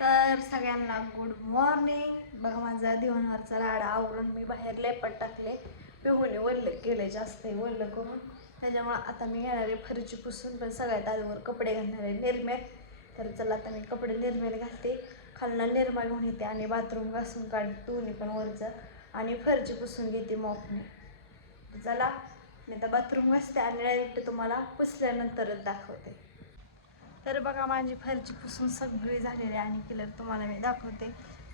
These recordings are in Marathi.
तर सगळ्यांना गुड मॉर्निंग बघा माझा दिवणवरचा राडा आवरून मी बाहेर लेपट टाकले. पिहूने वल्ल केले जास्त वल्ल करून. त्याच्यामुळे आता मी घेणार आहे फरची पुसून पण सगळ्यात आधीवर कपडे घालणार आहे निर्म्यात तर चला आता मी कपडे निर्मेल घालते. खालनं निर्मा घेऊन येते आणि बाथरूम घासून काढते दोन्ही पण वरचं. आणि फरची पुसून घेते मॉपने. चला मी आता बाथरूम घासते आणि डायरेक्ट तुम्हाला पुसल्यानंतरच दाखवते. तर बघा माझी फरची पुसून सगळी झालेली आहे आणि कलर तुम्हाला मी दाखवते.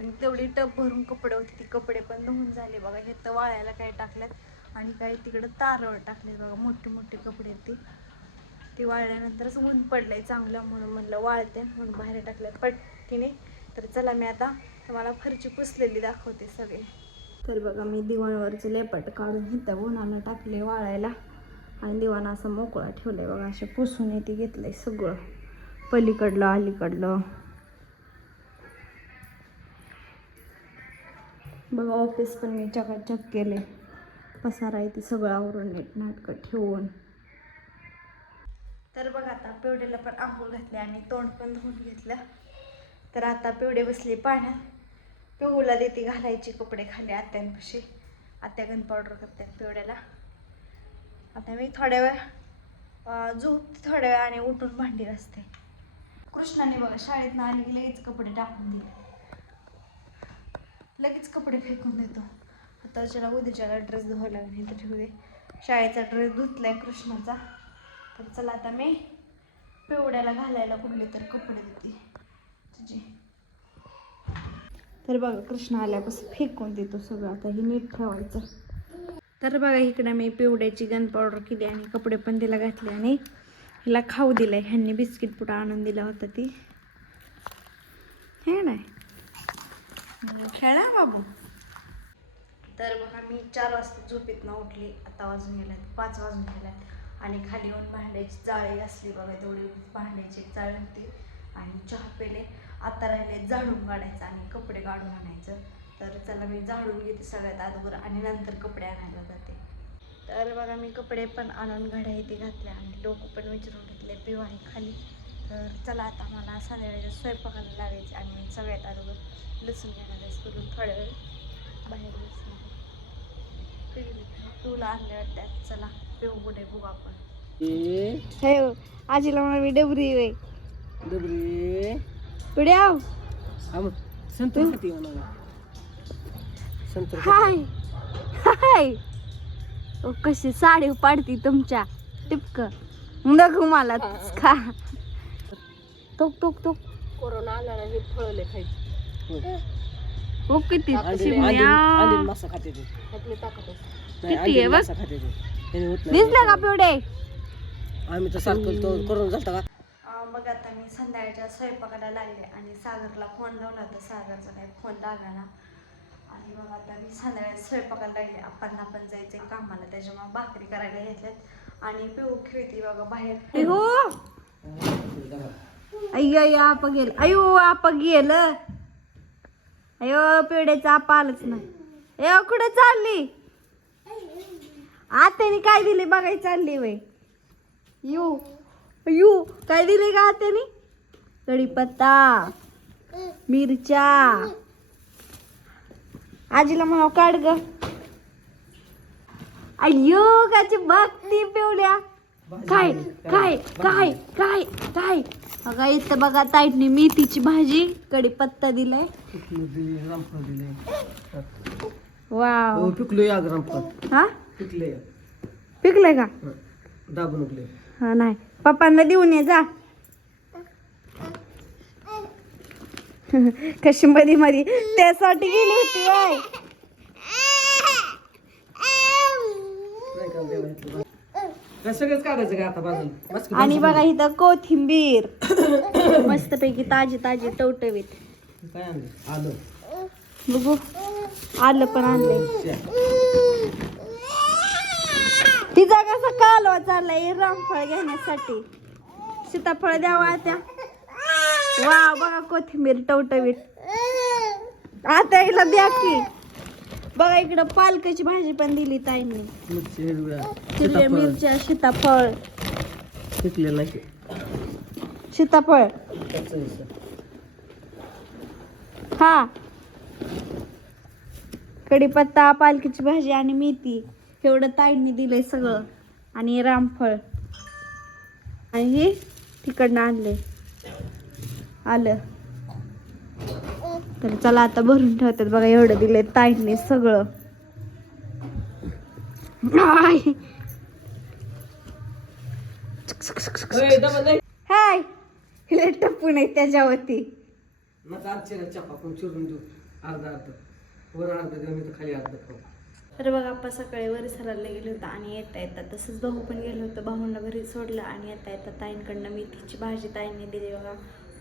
आणि तेवढी टप भरून कपडे होते ती कपडे पण धुवून झाले बघा. हे तर वाळायला काय टाकल्यात आणि काही तिकडं तारवर टाकले बघा. मोठे मोठे कपडे आहेत ती. ती वाळल्यानंतरच ऊन पडलंय चांगलं म्हणून म्हणलं वाळते म्हणून बाहेर टाकल्यात पटकीने तर चला मी आता तुम्हाला फरची पुसलेली दाखवते सगळे. तर बघा मी दिवाणवरचे लेपट काढून घेतं उन्हाला टाकले वाळायला. आणि दिवाण असं मोकळा ठेवलाय बघा. असे पुसून येते घेतलंय सगळं. पलीकडलं अलीकडलं. बघा ऑफिस पण मी चकाचक केले पसारा आहे ते सगळं आवरून नीट नाटकं ठेवून. तर बघा आता पेवड्याला पण आंघोळ घातली आणि तोंड पण धुवून घेतलं. तर आता पेवडे बसले पाण्यात. पिहूला देते घालायची कपडे खाली आत्यांपाशी. आत्या गन पावडर करतात पिवड्याला आता मी थोड्या वेळ झोप झोपते थोड्या वेळ आणि उठून भांडी असते कृष्णाने बघा शाळेत आले की लगेच कपडे टाकून दिले लगेच कपडे फेकून देतो. आता त्याला उद्याच्याला ड्रेस धुवायला लागले तर ठेवू दे शाळेचा ड्रेस धुतलाय कृष्णाचा. तर चला आता मी पिवड्याला घालायला कुठले तर कपडे देते तुझे. तर बघा कृष्ण आल्यापासून फेकून देतो सगळं. आता हे नीट ठेवायचं. तर बघा इकडे मी पिवड्याची गन पावडर केली आणि कपडे पण तिला घातले आणि हिला खाऊ दिलंय. ह्यांनी बिस्किट पुडा आणून दिला होता ती. हे नाही? खेळा बाबू. तर बघा मी चार वाजता झोपेत न उठली. आता वाजून गेल्यात पाच वाजून गेल्यात. आणि खाली येऊन भांड्याची जाळी असली बघा तेवढी भांड्याची जाळी होती. आणि चहा पेले. आता राहिले झाडून काढायचं आणि कपडे काढून आणायचं. तर चला मी झाडून घेते सगळ्यात अगोदर आणि नंतर कपडे आणायला जाते. तर बघा मी कपडे पण आणून घड्या इथे घातले आणि डोकं पण विचारून घेतले पिऊ आहे खाली. तर चला आता मला संध्याकाळच्या स्वयंपाकाला लागायचे आणि मी सगळ्यात अगोदर लसूण घेणार आहे सोडून थोड्या वेळ बाहेर लसूण आणले वाटतात चला पिऊ कुठे बघू आपण. हे आजीला मला मी डबरी वे डबरी. पुढे आव. संतोष म्हणा हाय. हाय. कशी साडी पाडती तुमच्या? टिपक. नको मला खा टोक टोक टोक. कोरोना आला ना हे फळले खायचे. हो किती. मासा खाते ते. किती नाही आहे अंडी बघ? मासा खाते ते. त्याने होत नाही. दिसलं का पिवडे? आम्ही तर सारखं तो कोरोना झालता का? मग आता मी संध्याकाळच्या स्वयंपाकाला लागले आणि सागरला फोन लावला होता. सागरचा काही फोन लागला आणि मग आता मी संध्याकाळी स्वयंपाकाला लागले. आपण पण जायचे कामाला त्याच्यामुळे भाकरी करायला घेतल्यात. आणि पिऊ खेळती बघा बाहेर. हो अय्यो आप गेल. अयो आप गेल. अयो पिवड्याचं आप आलंच नाही. अयो कुठे चालली? आत्याने काय दिले बघाय चालली वय यू यू काय दिले का आत्याने? कढीपत्ता मिरच्या आजीला म्हणा काढ ग. अय्यो काची बघती पिवल्या. काय काय काय काय काय? बघा इथं बघा ताईटने मेथीची भाजी कढीपत्ता दिलाय. रामफळ दिले वाव. पिकलो या रामफळ. हा? पिकले पिकलंय का? दाबून उकले हा नाही. पप्पांना देऊन ये जा. कशी मधी. मधी त्यासाठी गेली होती बाय सगळंच काढायचं का आता बाजून आणि बघा इथं कोथिंबीर. मस्तपैकी ताजी ताजी टवटवीत. काय आणलं आलं बघू. आलं पण आणलंय. तिचा कसा कालवा चाललाय रामफळ घेण्यासाठी. सीताफळ द्यावा त्या वा बघा कोथिंबीर टवटवीत. आता हिला द्या की. बघा इकडं पालकाची भाजी पण दिली ताईंनी. हिरव्या मिरच्या सीताफळ. नाही सीताफळ. हा. कढीपत्ता पालकीची भाजी आणि मेथी. एवढं ताईंनी दिलंय सगळं. आणि रामफळ. आणि हे तिकडनं आणलंय. आलं. तर चला आता भरून ठेवतात बघा एवढं दिलंय ताईंनी सगळं. हाय हिला टप्पून आहे त्याच्यावरती. तर बघा आप्पा सकाळी वर सरायला गेलं होतं आणि येता येता तसंच भाऊ पण गेलं होतं. भाऊंना घरी सोडलं आणि येता येता ताईंकडनं मेथीची भाजी ताईंनी दिली बघा.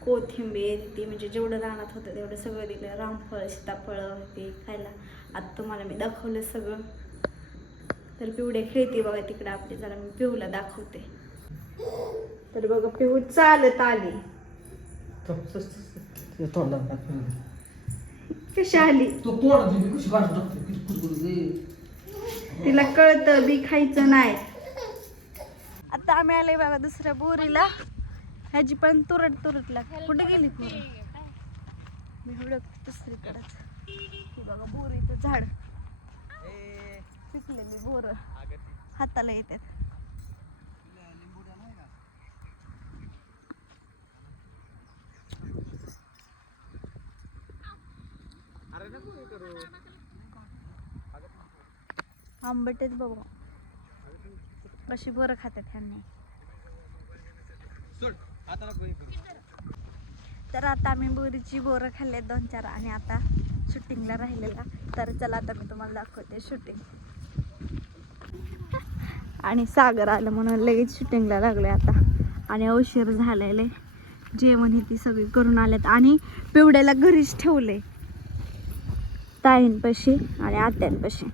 कोथिंबीर ती म्हणजे जेवढं रानात होतं तेवढं सगळं दिलं. रामफळ सीताफळं ते खायला. आता तुम्हाला मी दाखवलं सगळं. तर पिवड्या खेळते बघा तिकडे आपली जरा मी पिऊला दाखवते. तर बघा पिऊ चालत आली. कशी आली. तिला कळतं बी खायचं नाही. आता आम्ही आलोय बघा दुसऱ्या बोरीला. ह्याची पण तुरट तुरटला कुठे गेली बोर मी हुडक दुसरीकडच. हे बघा बोरीचं झाड. पिकलेली बोर. हाताला येतात आंबटेच बघा. कशी बोरं खातात ह्यांनी. तर आता आम्ही बोरीची बोरं खाल्ले दोन चार आणि आता शूटिंगला राहिलेला. तर चला आता मी तुम्हाला दाखवते शूटिंग. आणि सागर आलं म्हणून लगेच शूटिंगला लागले आता. आणि उशीर झालेले. जेवण ही ती सगळी करून आल्यात आणि पिवड्याला घरीच ठेवले. ताईंपाशी आणि आत्यांपाशी.